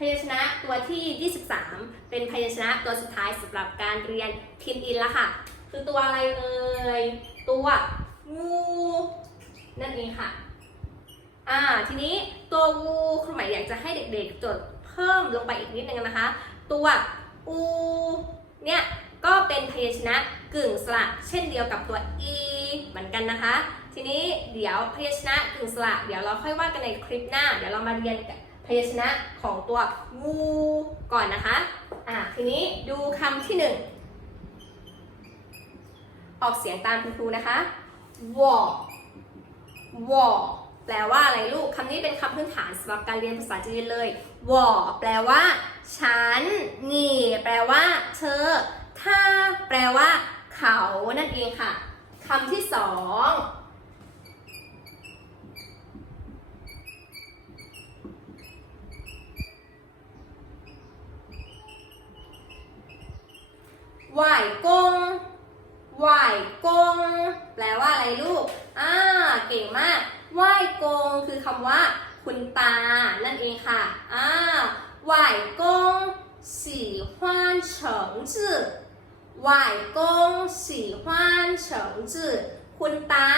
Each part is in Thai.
พยัญชนะตัวที่ 23 เป็นพยัญชนะตัวสุดท้ายสำหรับการเรียนพินอินแล้วค่ะ คือตัวอะไรเอ่ยตัวงูนั่นเองค่ะอ่าทีนี้ตัวงูครูหมายอยากจะให้เด็กๆจดเพิ่มลงไปอีกนิดนึงนะคะ ตัวอูเนี่ยก็เป็นพยัญชนะกึ่งสระเช่นเดียวกับตัวอีเหมือนกันนะคะ ทีนี้เดี๋ยวพยัญชนะกึ่งสระเดี๋ยวเราค่อยว่ากันในคลิปหน้า เดี๋ยวเรามาเรียนพ ยัญชนะของตัวงูก่อนนะคะ อ่าทีนี้ดูคำที่หนึ่งออกเสียงตามคุณครูนะคะวอวอแปลว่าอะไรลูกคำนี้เป็นคำพื้นฐานสำหรับการเรียนภาษาจีนเลยวอแปลว่า ฉัน นี่ แปลว่า เธอ ถ้า แปลว่า เขานั่นเองค่ะคำที่สอง ไหวกงไหวกง แปลว่าอะไรลูก อ่า เก่งมาก ไหวกง คือคำว่า คุณตา นั่นเองค่ะ อ่า ไหวกงสีฮวนเฉิงจื่อไหวกงสีฮวนเฉิงจื่อคุณตา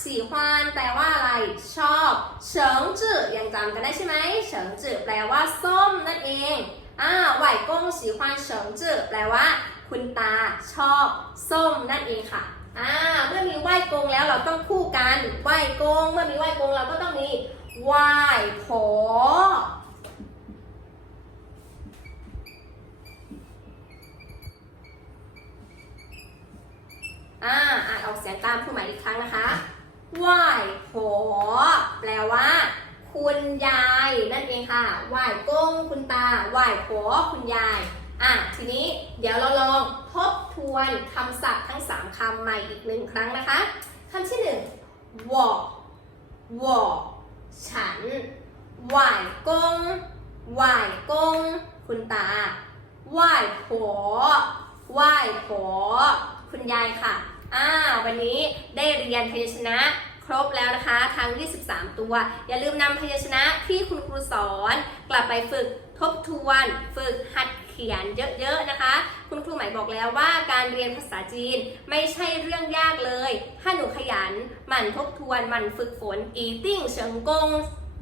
สีฮวนแปลว่าอะไร ชอบเฉิงจื่อยังจำกันได้ใช่ไหมเฉิงจื่อแปลว่าส้มนั่นเอง อ่า ไหวกงสีฮวนเฉิงจื่อแปลว่า คุณตาชอบส้มนั่นเองค่ะอ่าเมื่อมีไหว้กงแล้วเราต้องคู่กันไหว้กง เมื่อมีไหว้กงเราก็ต้องมีไหว้ผออ่าอ่านออกเสียงตามผู้หมายอีกครั้งนะคะไหว้ผอแปลว่า คุณยายนั่นเองค่ะไหว้กงคุณตาไหว้ผอคุณยาย อะทีนี้เดี๋ยวเราลองทบทวนคำศัพท์ทั้ง 3คำใหม่อีกหนึ่งครั้งนะคะคำที่หนึ่งวอวอฉันไหวกงไหวกง คุณตาไหว้ผัวไหว้ผัวคุณยายค่ะอ่าวันนี้ได้เรียนพยัญชนะครบแล้วนะคะ ทั้ง 23 ตัว อย่าลืมนำพยัญชนะที่คุณ สอน กลับไปฝึกทบทวน ฝึกหัดเขียนเยอะๆนะคะ คุณครูหมายบอกแล้วว่าการเรียนภาษาจีนไม่ใช่เรื่องยากเลย ถ้าหนูขยันหมั่นทบทวนหมั่นฝึกฝนอีติ้งเฉิงกง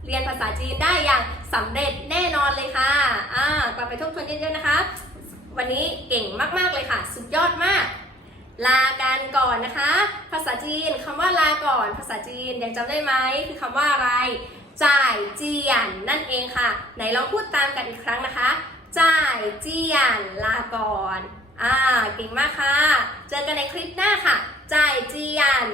เรียนภาษาจีนได้อย่างสำเร็จแน่นอนเลยค่ะอ่ากลับไปทบทวนเยอะๆนะคะ วันนี้เก่งมากๆเลยค่ะ สุดยอดมาก ลากันก่อนนะคะ ภาษาจีนคำว่าลาก่อน ภาษาจีนยังจำได้ไหมคือคำว่าอะไร จ่ายเจียนนั่นเองค่ะ ไหนลองพูดตามกันอีกครั้งนะคะ จ่ายเจียนลาก่อน อ่าเก่งมากค่ะ เจอกันในคลิปหน้าค่ะ จ่ายเจียน